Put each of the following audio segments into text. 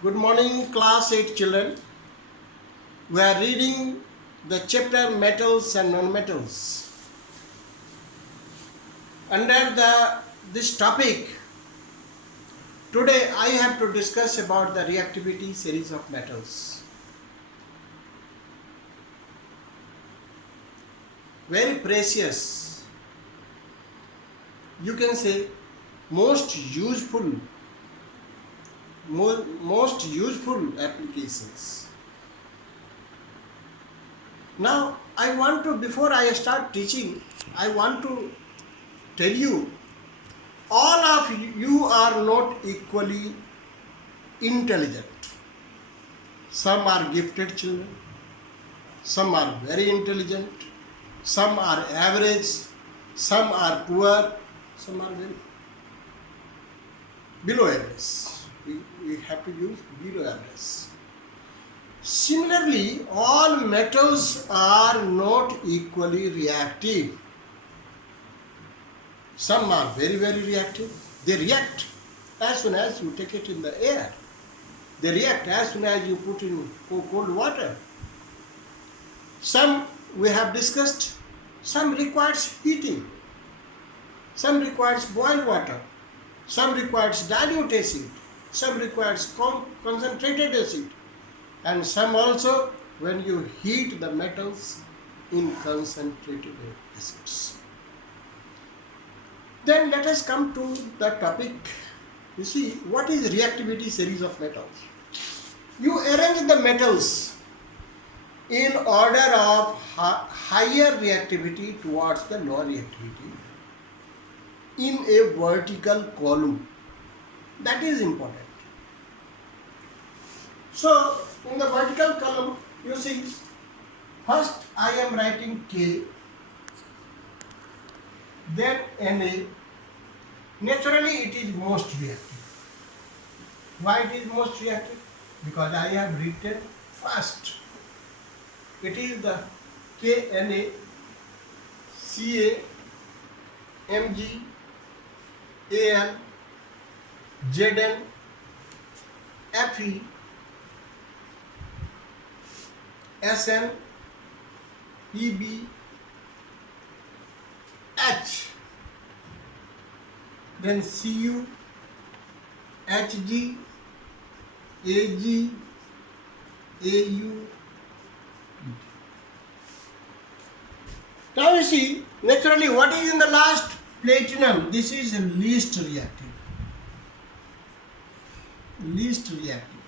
Good morning, class 8 children. We are reading the chapter Metals and Nonmetals. Under this topic, today I have to discuss about the reactivity series of metals. Very precious, you can say most useful applications. Now, before I start teaching, I want to tell you, all of you are not equally intelligent. Some are gifted children, some are very intelligent, some are average, some are poor, some are very below average. We have to use below average. Similarly, all metals are not equally reactive. Some are very, very reactive. They react as soon as you take it in the air. They react as soon as you put in cold water. Some we have discussed, some requires heating. Some requires boiled water. Some requires dilute acid. Some requires concentrated acid. And some also when you heat the metals in concentrated acids. Then let us come to the topic. You see, what is reactivity series of metals? You arrange the metals in order of higher reactivity towards the lower reactivity in a vertical column. That is important. So, in the vertical column, you see, first I am writing K, then Na. Naturally, it is most reactive. Why it is most reactive? Because I have written first. It is the Kna, Ca, Mg, Al, Zn, Fe, Sn, Pb, H, then Cu, Hg, Ag, Au. Now you see, naturally what is in the last? Platinum. This is least reactive. Least reactive.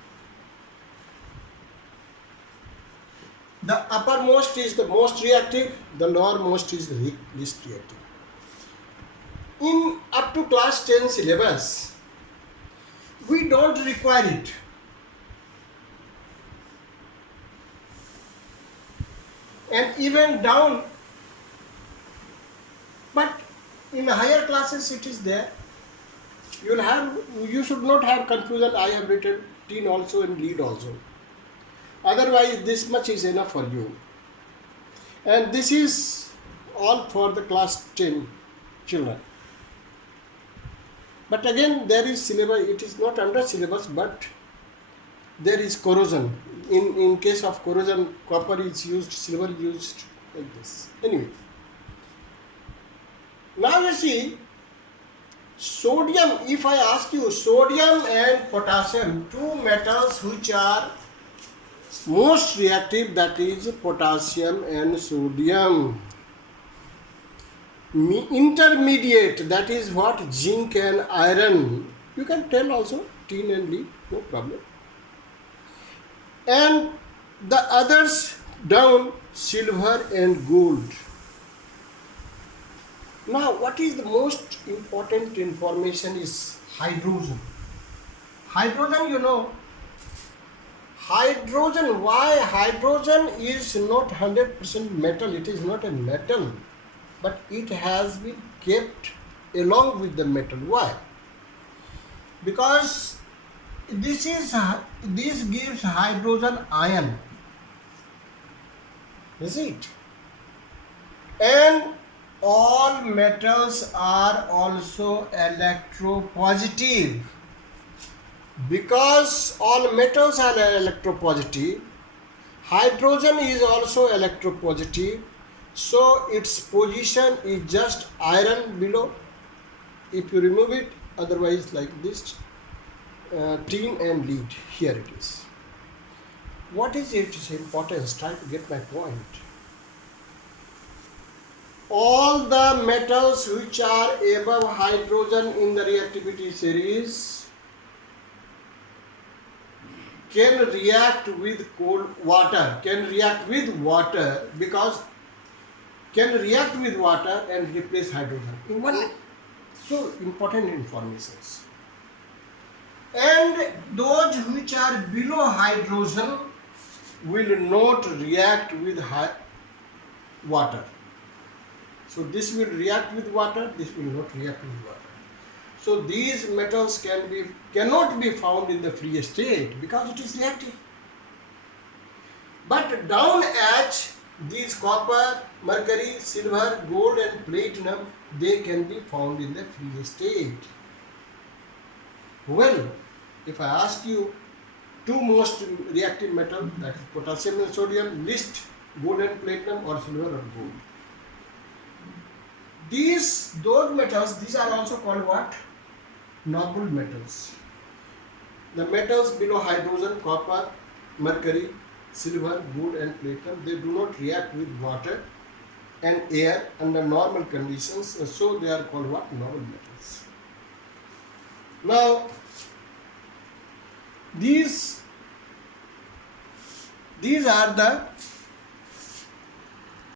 The uppermost is the most reactive, the lowermost is the least reactive. In up to class 10 syllabus, we don't require it. And even down, but in higher classes it is there. You should not have confusion. I have written tin also and lead also. Otherwise, this much is enough for you. And this is all for the class 10 children. But again, there is syllabus. It is not under syllabus, but there is corrosion. In case of corrosion, copper is used, silver is used, like this. Anyway. Now you see, sodium, if I ask you, sodium and potassium, two metals which are most reactive, that is potassium and sodium. Intermediate, that is what? Zinc and iron. You can tell also tin and lead, no problem. And the others down, silver and gold. Now, what is the most important information is hydrogen. Hydrogen, you know. Hydrogen, why? Hydrogen is not 100% metal. It is not a metal. But it has been kept along with the metal. Why? Because this gives hydrogen ion. Is it? And all metals are also electropositive. Because all metals are electropositive, hydrogen is also electropositive, so its position is just iron below. If you remove it, otherwise like this, tin and lead, here it is. What is its importance? Try to get my point. All the metals which are above hydrogen in the reactivity series can react with cold water, because can react with water and replace hydrogen. In one, so important informations. And those which are below hydrogen will not react with water. So this will react with water, this will not react with water. So these metals cannot be found in the free state because it is reactive. But down H, these copper, mercury, silver, gold and platinum, they can be found in the free state. Well, if I ask you two most reactive metals, that is potassium and sodium, list gold and platinum or silver or gold. Those metals, these are also called what? Noble metals. The metals below hydrogen, copper, mercury, silver, gold and platinum, they do not react with water and air under normal conditions, so they are called what? Noble metals. Now, these are the